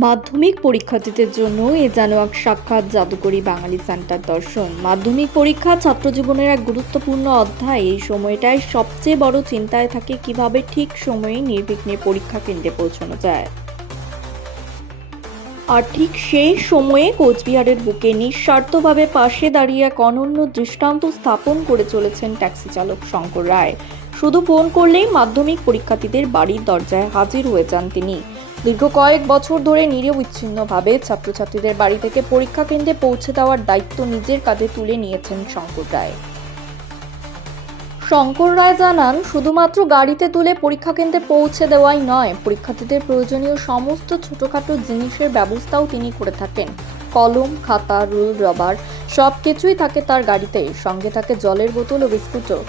মাধ্যমিক পরীক্ষার্থীদের জন্য এ যেন এক সাক্ষাৎ জাদুকরী বাঙালি সেন্টার দর্শন। মাধ্যমিক পরীক্ষা ছাত্র জীবনের এক গুরুত্বপূর্ণ অধ্যায়। এই সময়টায় সবচেয়ে বড় চিন্তায় থাকে কিভাবে ঠিক সময়ে নির্বিঘ্নে পরীক্ষা কেন্দ্রে পৌঁছানো যায়। আর ঠিক সেই সময়ে কোচবিহারের বুকে নিঃস্বার্থভাবে পাশে দাঁড়িয়ে এক অনন্য দৃষ্টান্ত স্থাপন করে চলেছেন ট্যাক্সি চালক শঙ্কর রায়। শুধু ফোন করলেই মাধ্যমিক পরীক্ষার্থীদের বাড়ির দরজায় হাজির হয়ে যান তিনি। দীর্ঘ কয়েক বছর ধরে নিরবিচ্ছিন্নভাবে ছাত্রছাত্রীদের বাড়ি থেকে পরীক্ষা কেন্দ্রে পৌঁছে দেওয়ার দায়িত্ব নিজের কাঁধে তুলে নিয়েছেন শঙ্কর রায়। শঙ্কর রায় জানান, শুধুমাত্র গাড়িতে তুলে পরীক্ষা কেন্দ্রে পৌঁছে দেওয়াই নয়, পরীক্ষার্থীদের প্রয়োজনীয় সমস্ত ছোটখাটো জিনিসের ব্যবস্থাও তিনি করে থাকেন। কলম, খাতা, রুল, রবার সবকিছুই থাকে তার গাড়িতে। সঙ্গে থাকে জলের বোতল ও বিস্কুটও,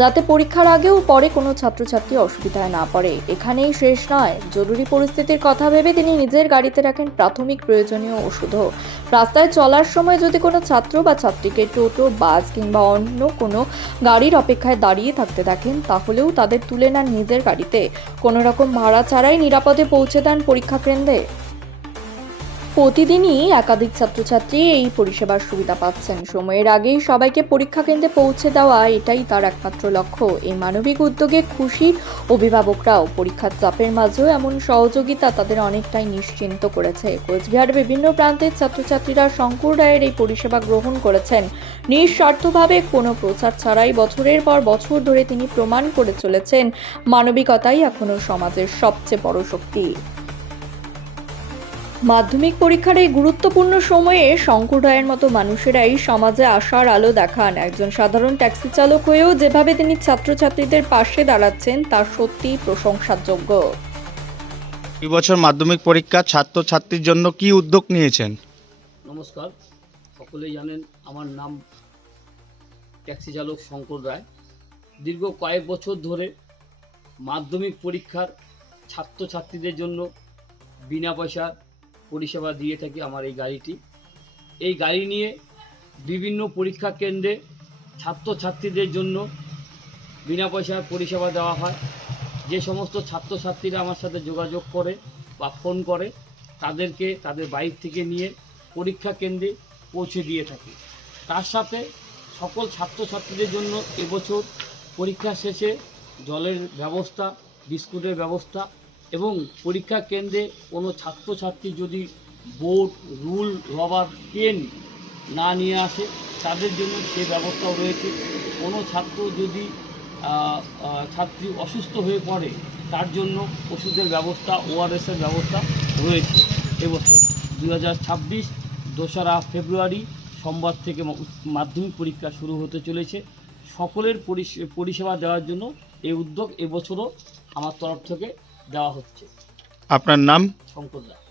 যাতে পরীক্ষার আগে ও পরে কোনো ছাত্রছাত্রী অসুবিধায় না পড়ে। এখানেই শেষ নয়, জরুরি পরিস্থিতির কথা ভেবে তিনি নিজের গাড়িতে রাখেন প্রাথমিক প্রয়োজনীয় ওষুধও। রাস্তায় চলার সময় যদি কোনো ছাত্র বা ছাত্রীকে টোটো, বাস কিংবা অন্য কোনো গাড়ির অপেক্ষায় দাঁড়িয়ে থাকতে দেখেন, তাহলেও তাদের তুলে নেন নিজের গাড়িতে। কোনো রকম ভাড়া ছাড়াই নিরাপদে পৌঁছে দেন পরীক্ষা কেন্দ্রে। প্রতিদিনই একাধিক ছাত্রছাত্রী এই পরিষেবার সুবিধা পাচ্ছেন। সময়ের আগেই সবাইকে পরীক্ষা কেন্দ্রে পৌঁছে দেওয়া এটাই তার একমাত্র লক্ষ্য। এই মানবিক উদ্যোগে খুশি অভিভাবকরাও। পরীক্ষার চাপের মাঝেও এমন সহযোগিতা তাদের অনেকটাই নিশ্চিন্ত করেছে। কোচবিহারের বিভিন্ন প্রান্তের ছাত্রছাত্রীরা শঙ্কর রায়ের এই পরিষেবা গ্রহণ করেছেন নিঃস্বার্থভাবে, কোনো প্রচার ছাড়াই। বছরের পর বছর ধরে তিনি প্রমাণ করে চলেছেন মানবিকতাই এখনো সমাজের সবচেয়ে বড় শক্তি। মাধ্যমিক পরীক্ষার এই গুরুত্বপূর্ণ সময়ে শঙ্কর রায়ের মতো মানুষেরাই সমাজে আশার আলো দেখান। একজন সাধারণ ট্যাক্সি চালক হয়েও যেভাবে তিনি ছাত্রছাত্রীদের পাশে দাঁড়াচ্ছেন তা সত্যিই প্রশংসার যোগ্য। এই বছর মাধ্যমিক পরীক্ষা ছাত্রছাত্রীর জন্য কি উদ্যোগ নিয়েছেন? নমস্কার, সকলেই জানেন আমার নাম ট্যাক্সি চালক শঙ্কর রায়। দীর্ঘ কয়েক বছর ধরে মাধ্যমিক পরীক্ষার ছাত্রছাত্রীদের জন্য বিনা পয়সা পরিষেবা দিয়ে থাকি আমার এই গাড়িটি। এই গাড়ি নিয়ে বিভিন্ন পরীক্ষা কেন্দ্রে ছাত্রছাত্রীদের জন্য বিনা পয়সায় পরিষেবা দেওয়া হয়। যে সমস্ত ছাত্রছাত্রীরা আমার সাথে যোগাযোগ করে বা ফোন করে, তাদেরকে তাদের বাইক থেকে নিয়ে পরীক্ষা কেন্দ্রে পৌঁছে দিয়ে থাকি। তার সাথে সকল ছাত্রছাত্রীদের জন্য এবছর পরীক্ষা শেষে জলের ব্যবস্থা, বিস্কুটের ব্যবস্থা এবং পরীক্ষা কেন্দ্রে কোনো ছাত্রছাত্রী যদি বোর্ড, রুল, রবার, পেন না নিয়ে আসে, তাদের জন্য সেই ব্যবস্থাও রয়েছে। কোনো ছাত্র যদি ছাত্রী অসুস্থ হয়ে পড়ে, তার জন্য ওষুধের ব্যবস্থা, ওআরএসের ব্যবস্থা রয়েছে। এবছর 2026 2রা ফেব্রুয়ারি সোমবার থেকে মাধ্যমিক পরীক্ষা শুরু হতে চলেছে। সকলের পরিষেবা দেওয়ার জন্য এই উদ্যোগ এবছরও আমার তরফ থেকে দেওয়া হচ্ছে। আপনার নাম? শঙ্কর রায়।